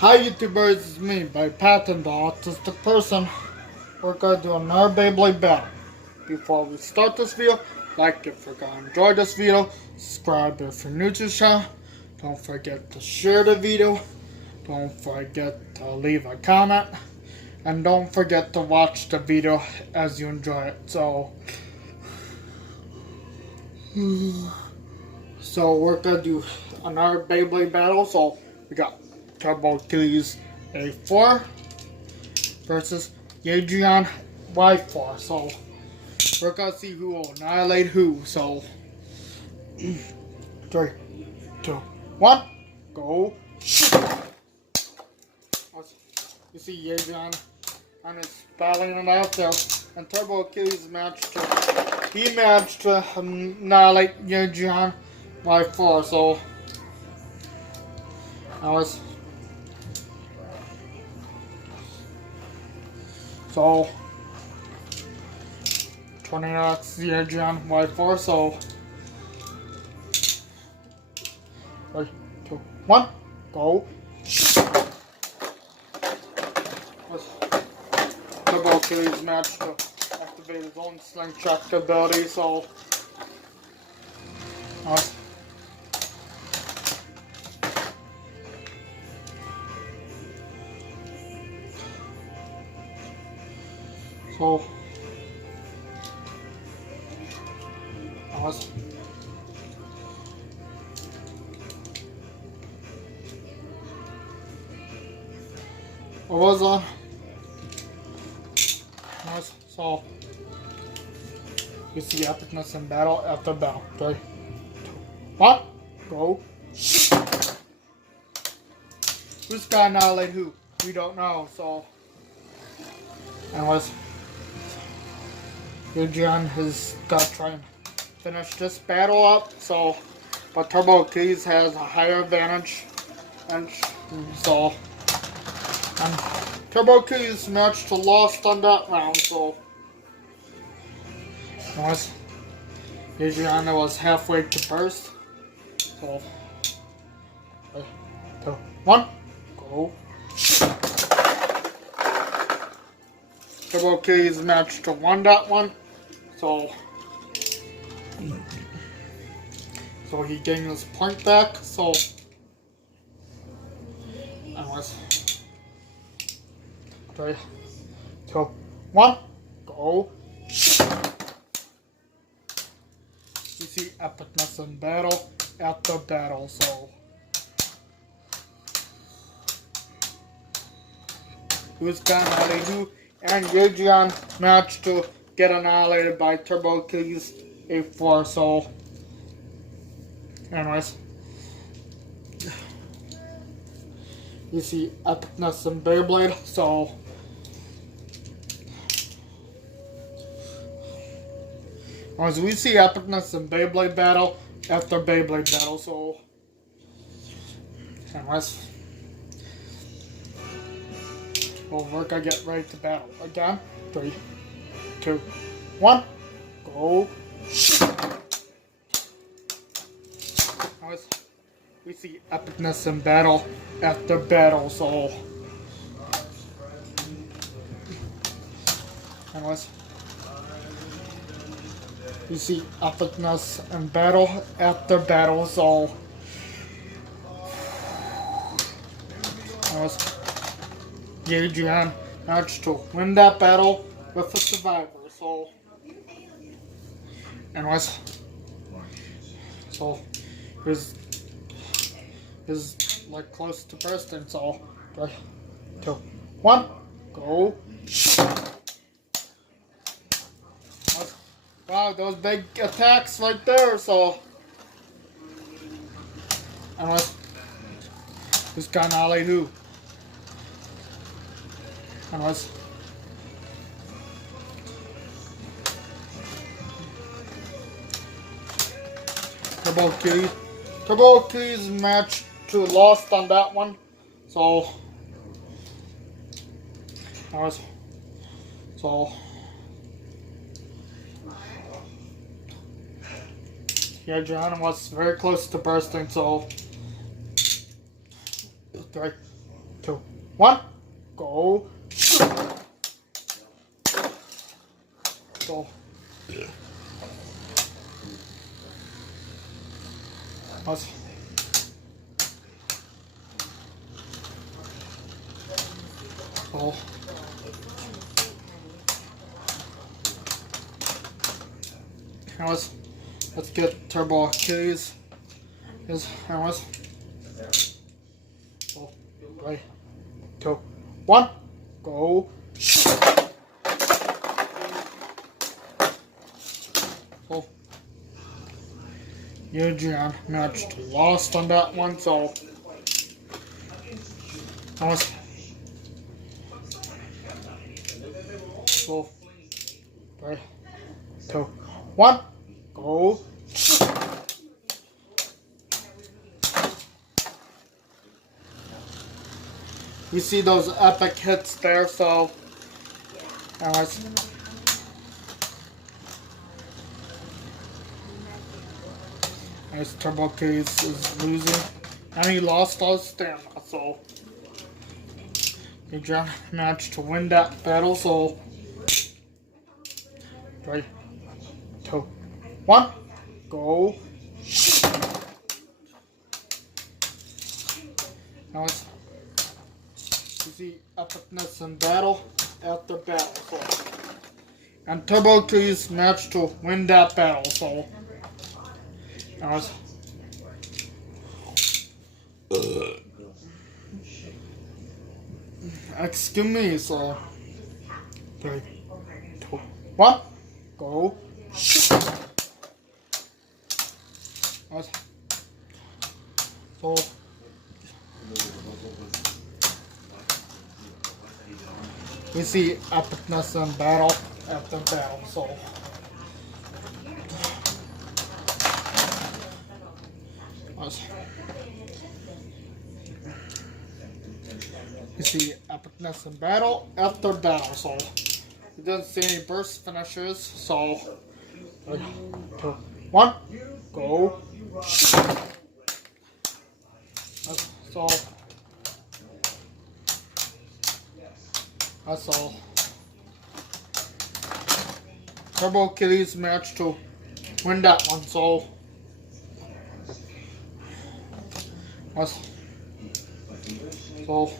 Hi YouTubers, it's me, by Pat and the Autistic Person. We're gonna do another Beyblade battle. Before we start this video, like if you're gonna enjoy this video, subscribe if you're new to the channel, don't forget to share the video, don't forget to leave a comment, and don't forget to watch the video as you enjoy it. So we're gonna do another Beyblade battle. So we got Turbo Achilles A4 versus Yegion Y4. So we're gonna see who will annihilate who. So 3, 2, 1, go! You see Yegion on his battling it out there, and Turbo Achilles managed to annihilate Yegion Y4. So that was 20x yegion Y4. So 3, 2, 1, go! Turbo Achilles managed to activate his own slingshot ability. So what was on? So you see epicness in battle after battle. 3, 2, 1, go! Who's gonna annihilate who? We don't know. So, anyways, yegion has got to try and finish this battle up. So, but Turbo Achilles has a higher advantage, and Turbo Achilles managed to lost on that round. So, anyways, yegion was halfway to burst. So, 3, 2, 1, go! Turbo Achilles managed to win that one. So he gained his point back. So anyways, 3, 2, 1, go! You see epicness in battle after battle. So who's gonna annihilate who? And yegion managed to get annihilated by Turbo Achilles A4. So anyways, you see epicness in Beyblade. So as we see epicness in Beyblade battle after Beyblade battle. So anyways, well, we're gonna get ready to battle again. 3, 2, 1, go! Anyways, we see epicness in battle after battle. So anyways, you see epicness in battle after battle. So anyways, yegion managed to win that battle with a survivor. So anyways, so he's like close to bursting. So 3, 2, 1, go! Wow, those big attacks right there. So anyways, who's gonna annihilate who? Anyways, Turbo Achilles match to lost on that one. So anyways, yegion was very close to bursting. So 3, 2, 1, go. So, let's so, now let's get turbo Achilles. Anyways, so 3, 2, 1, go. So, yegion matched lost on that one, so anyways, so 3, 2, 1, go. You see those epic hits there, so anyways. As Turbo Case is losing, and he lost all his stamina, so he managed to win that battle, so 3, 2, 1, go. Now it's you see epicness in battle after battle, so and Turbo Case managed to win that battle, so now it's excuse me, so 3, 2, 1, go. So we see epicness in battle after battle, so you see epicness in battle after battle, so you didn't see any burst finishers, so 3, 2, 1, go. That's all. That's all. Turbo Achilles managed to win that one, so that's so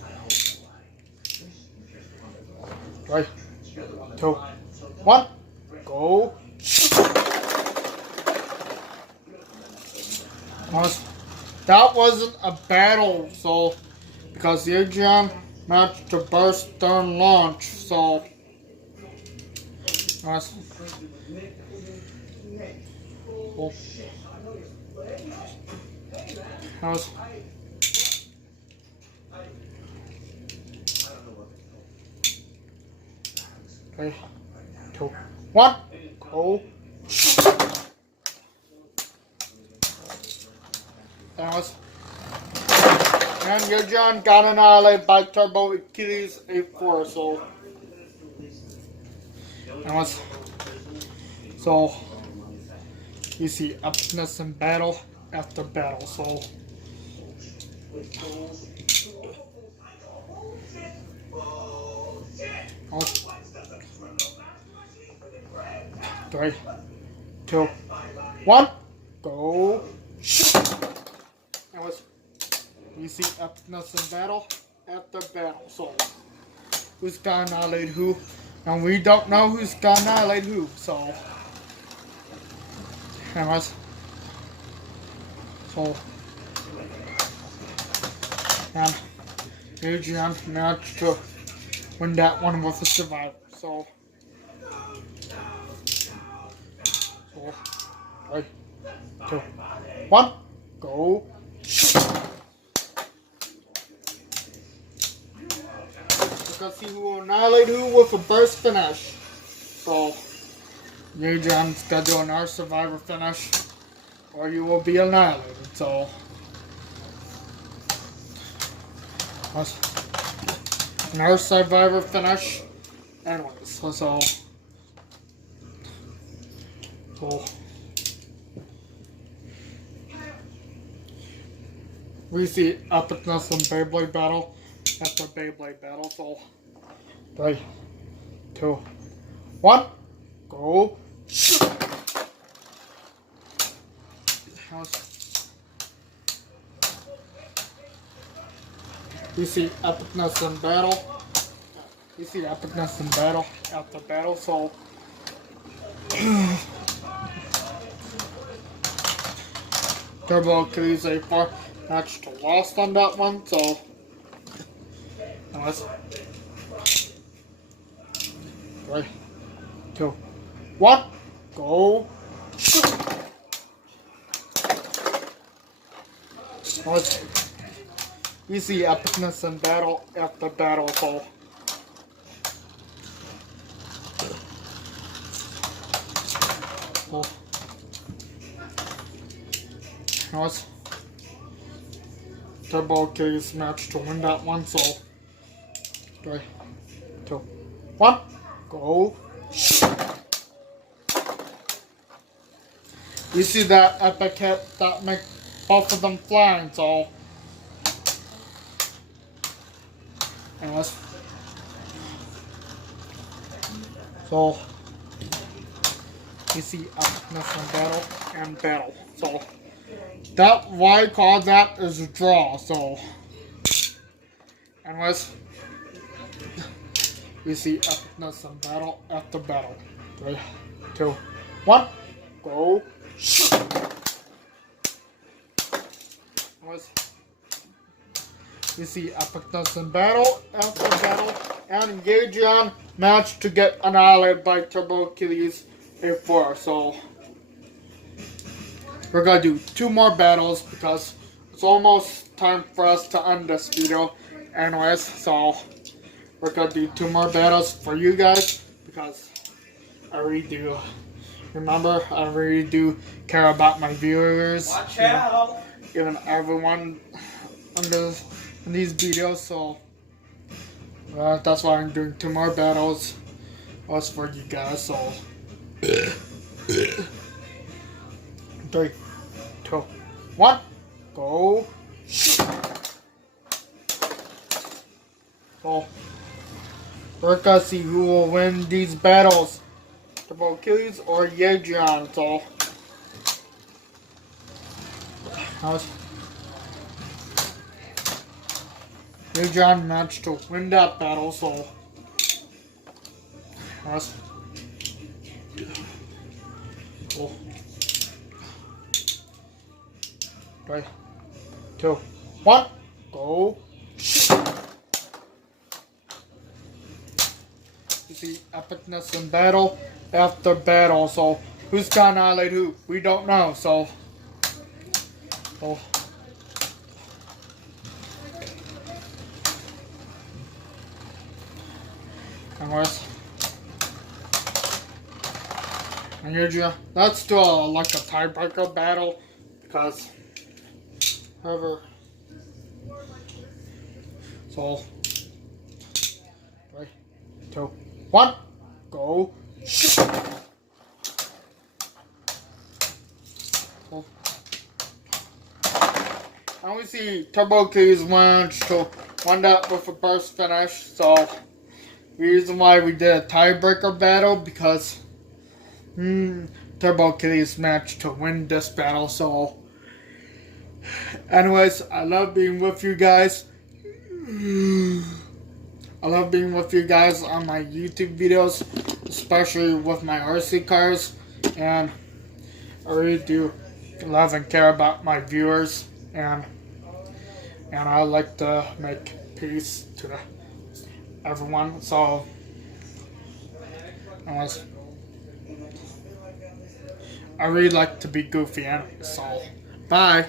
3, 2, 1, go. That wasn't a battle, so because the yegion matched to burst during launch, so that's cool. That's 3, 2, 1, go. And yegion got annihilated by Turbo Achilles 8-4, so so you see epicness in battle after battle, so 3, 2, 1, go. You see epicness in battle after battle, so who's gonna annihilate who? And we don't know who's gonna annihilate who, so anyways, so and yegion managed to win that one with a survivor, so 3, 2, 1, go. Let's see who will annihilate who with a burst finish. So yegion's got to do another survivor finish, or you will be annihilated. So another survivor finish. Anyways, so we see epicness in Beyblade battle after Beyblade battle. So 3, 2, 1, go. You see epicness in battle. You see epicness in battle after battle. So Turbo Achilles A4 match to lost on that one. So anyways, 3, 2, 1, go. You see epicness in battle after battle. So anyways, Turbo Achilles match to win that one. So 3, 2, 1, go. You see that epic hit that make both of them flying. So anyways, so you see epicness in battle and battle. So that why I call that is a draw. So anyways, you see epicness in battle after battle. 3, 2, 1, go. Anyways, you see epicness in battle after battle, and yegion match to get annihilated by Turbo Achilles A4. So we're gonna do 2 more battles because it's almost time for us to end this video. Anyways, so we're gonna do 2 more battles for you guys because I really do. Remember, I really do care about my viewers. Watch out! Even everyone in these videos, so that's why I'm doing 2 more battles. That's for you guys. So 3, 2, 1, go. So we're gonna see who will win these battles, Turbo Achilles or yegion. So yegion match to win that battle. So cool. 3, 2, 1, go. You see epicness in battle after battle. So who's gonna annihilate who? We don't know. So anyways, and yegion, let's do like a tiebreaker battle because whoever. So 3, 2, 1, go. And we see Turbo Achilles managed to win that with a burst finish. So the reason why we did a tiebreaker battle because Turbo Achilles managed to win this battle. So anyways, I love being with you guys. I love being with you guys on my YouTube videos, especially with my RC cars, and I really do love and care about my viewers, and I like to make peace to everyone. So anyways, I really like to be goofy, and so bye.